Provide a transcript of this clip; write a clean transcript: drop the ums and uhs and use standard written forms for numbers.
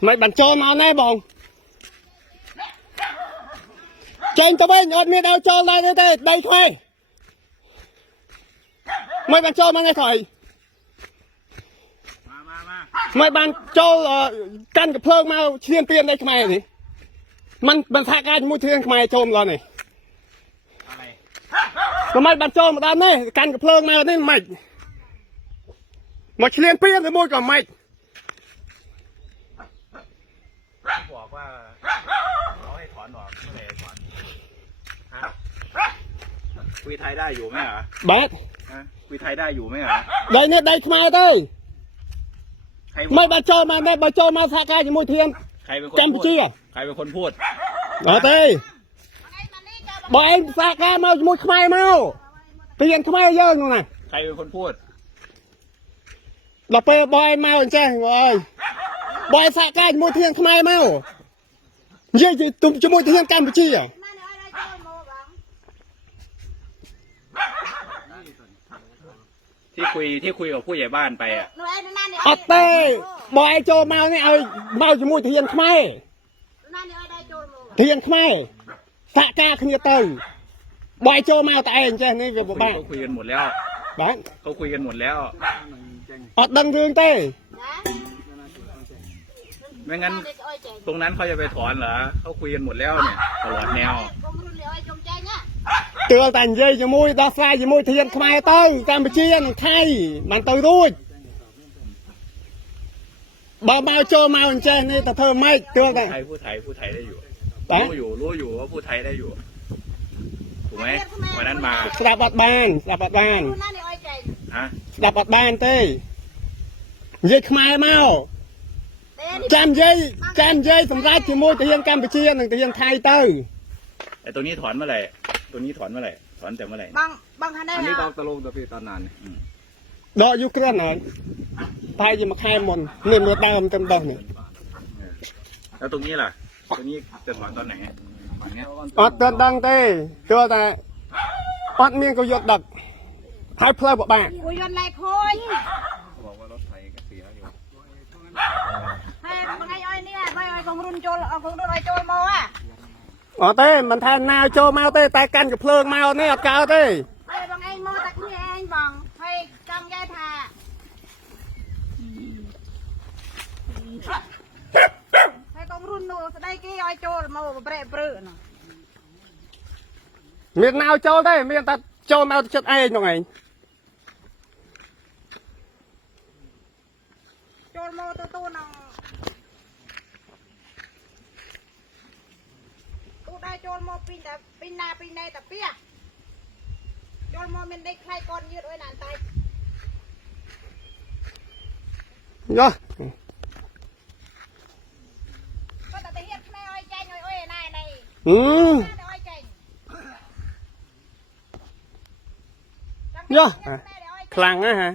mày bắn cho mà này bông trên tao bên ở miền đâu cho lại đây đây thôi mày bắn cho mà này thôi mày bắn cho căn cái phơi mau chiên tiền đây mày gìมันทากายมุ้ยเทียนทำไมโจมเราเนี่ยทำไมบันโจมมาด้านนี้กันกับเพลิงมาเนี่ยไม่มาเชียนเปี้ยนหรือมุ้ยก่อนไม่บอกว่าเขาให้ถอนออกไม่ได้ถอนคุยไทยได้อยู่ไหมเหรอบ้าคุยไทยได้อยู่ไหมเหรอได้เนี่ยได้ทำไมได้ไม่บันโจมมาได้บันโจมมาทากายมุ้ยเทียนใครเป็นคนพูดใครเป็นคนพูดเต้บอยสากามามุดขมายมาเปลี่ยนขมายเยอะนู่นน่ะใครเป็นคนพูดเราไปบอยมาใช่บอยสากามุดเทียนขมายมาเยอะๆตุ้มจมูกเทียนกันไปชี้อ่ะที่คุยกับผู้ใหญ่บ้านไปอ่ะเต้บอยโจมาเนี่ยเอาเมาจมูกเทียนขมายเทียนขมายสากาขึ้นเตยบอยโจมาแต่เองใช่นี่กับบ้านเขาคุยกันหมดแล้วบ้านเขาคุยกันหมดแล้วดังเรื่องเต้ไม่งั้นตรงนั้นเขาจะไปถอนเหรอเขาคุยกันหมดแล้วเนี่ยตลอดแนวเตือนแต่เย่จมูกดอกไฟจมูกเทียนขมายเตยการไปเชียนไทยมันเตยรู้บ่าวมาโจมาใช่นี่แต่เธอไม่เตือนแต่พูดไทยได้อยู่รู้อยู่ว่าพูดไทยได้อยู่ถูกไหมวันนั้นมาสลับบัดบ้านฮะสลับบัดบ้านเต้เย่ขมายเมาจำเย่สำหรับจมูกเทียนการไปเชียนหนึ่งเทียนไทยเตยไอ้ตัวนี้ถอนเมื่อไหร่ตัวนี้ถอนเมื่อไหร่ถอนแต่เมื่อไหร่บางคันได้อันนี้ตะลงตะปีตอนนานดอกยุคนั้นหน่อยไทยจะมาคายมนเนี่ยมือดำเต็มดอกเนี่ยแล้วตรงนี้ล่ะตรงนี้จะถอนตอนไหนอดเดังเต้ตัวแต่อดเมียงก็ยกดักไทยเพลย์บอกบ้านกูยนไรคุยบอกว่ารถไฟก็เสียอยู่ให้บางไงอ้อยเนี่ยไม่อ้อยของรุ่นโจลเอาของรุ่นอ้อยโจลโมอ่ะเต้มันแทนแนวโจมาเต้แต่กันกับเพลิงมาเนี่ยกาวเต้ไอ้บางไงโมตะกี้เองบังให้จำแย่ท่าให้ของรุ่นโนสได้กี่อ้อยโจลโมเปรย์เปรื้อน่ะเมียนแนวโจเต้เมียนตัดโจมาจัดไอ้ตรงไหนโจลโมตัวน้องได้โจลโมปีนแต่ปีนนาปีนในแต่เปี้ยโจลโมมันได้ใครก้อนยืดไว้นานตายเยอะก็แต่เฮ็ดแม่อ้อยใจหน่อยอ้อยนายในเยอะคลังนะฮะ